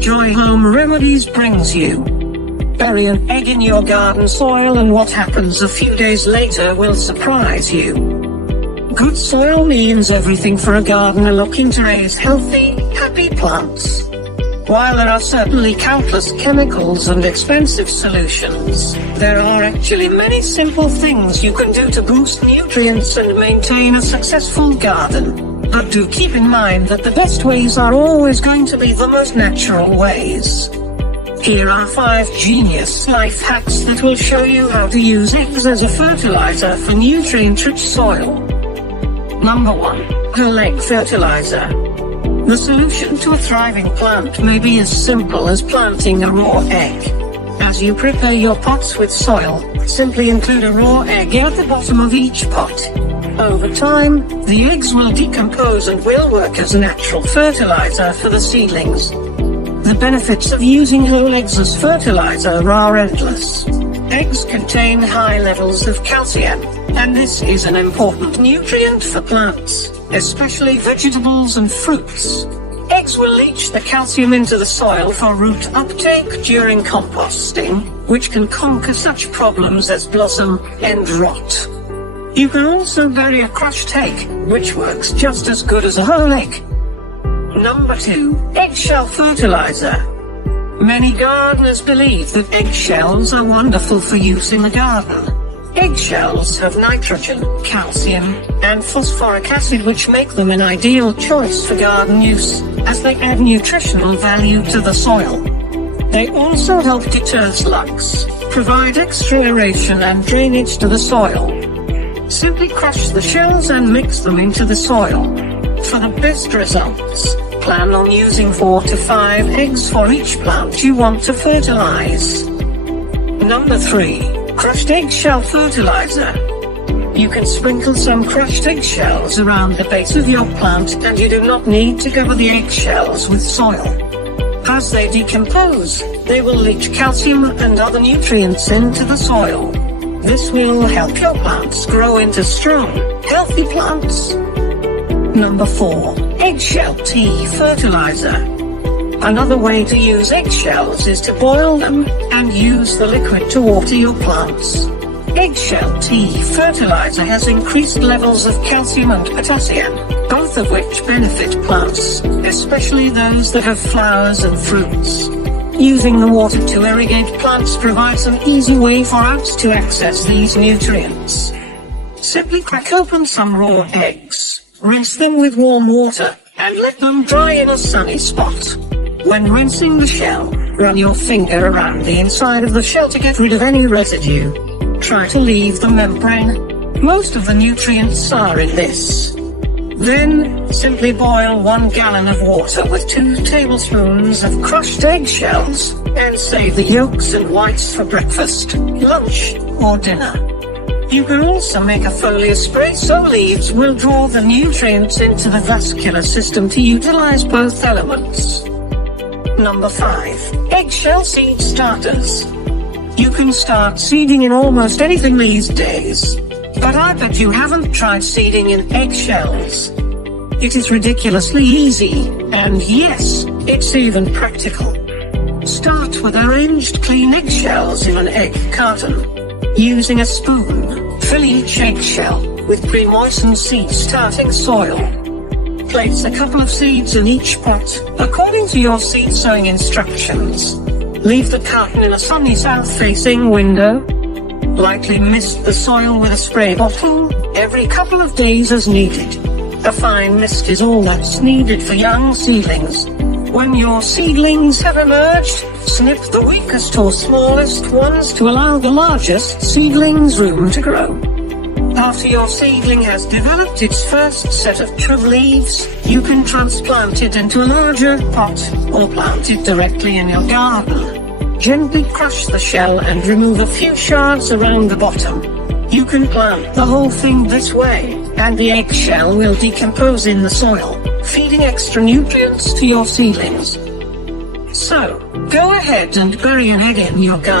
Joy Home Remedies brings you. Bury an egg in your garden soil and what happens a few days later will surprise you. Good soil means everything for a gardener looking to raise healthy, happy plants. While there are certainly countless chemicals and expensive solutions, there are actually many simple things you can do to boost nutrients and maintain a successful garden. But do keep in mind that the best ways are always going to be the most natural ways. Here are 5 genius life hacks that will show you how to use eggs as a fertilizer for nutrient-rich soil. Number 1. Whole egg fertilizer. The solution to a thriving plant may be as simple as planting a raw egg. As you prepare your pots with soil, simply include a raw egg at the bottom of each pot. Over time, the eggs will decompose and will work as a natural fertilizer for the seedlings. The benefits of using whole eggs as fertilizer are endless. Eggs contain high levels of calcium, and this is an important nutrient for plants, especially vegetables and fruits. Eggs will leach the calcium into the soil for root uptake during composting, which can conquer such problems as blossom end rot. You can also bury a crushed egg, which works just as good as a whole egg. Number 2. Eggshell fertilizer. Many gardeners believe that eggshells are wonderful for use in the garden. Eggshells have nitrogen, calcium, and phosphoric acid, which make them an ideal choice for garden use, as they add nutritional value to the soil. They also help deter slugs, provide extra aeration and drainage to the soil. Simply crush the shells and mix them into the soil. For the best results, plan on using 4 to 5 eggs for each plant you want to fertilize. Number 3. Crushed eggshell fertilizer. You can sprinkle some crushed eggshells around the base of your plant, and you do not need to cover the eggshells with soil. As they decompose, they will leach calcium and other nutrients into the soil. This will help your plants grow into strong, healthy plants. Number 4. Eggshell tea fertilizer. Another way to use eggshells is to boil them, and use the liquid to water your plants. Eggshell tea fertilizer has increased levels of calcium and potassium, both of which benefit plants, especially those that have flowers and fruits. Using the water to irrigate plants provides an easy way for ants to access these nutrients. Simply crack open some raw eggs, rinse them with warm water, and let them dry in a sunny spot. When rinsing the shell, run your finger around the inside of the shell to get rid of any residue. Try to leave the membrane. Most of the nutrients are in this. Then, simply boil 1 gallon of water with 2 tablespoons of crushed eggshells, and save the yolks and whites for breakfast, lunch, or dinner. You can also make a foliar spray so leaves will draw the nutrients into the vascular system to utilize both elements. Number 5. Eggshell seed starters. You can start seeding in almost anything these days. But I bet you haven't tried seeding in eggshells. It is ridiculously easy, and yes, it's even practical. Start with arranged clean eggshells in an egg carton. Using a spoon, fill each eggshell with pre-moistened seed-starting soil. Place a couple of seeds in each pot, according to your seed sowing instructions. Leave the carton in a sunny south-facing window. Lightly mist the soil with a spray bottle, every couple of days as needed. A fine mist is all that's needed for young seedlings. When your seedlings have emerged, snip the weakest or smallest ones to allow the largest seedlings room to grow. After your seedling has developed its first set of true leaves, you can transplant it into a larger pot, or plant it directly in your garden. Gently crush the shell and remove a few shards around the bottom. You can plant the whole thing this way, and the eggshell will decompose in the soil, feeding extra nutrients to your seedlings. So, go ahead and bury an egg in your garden.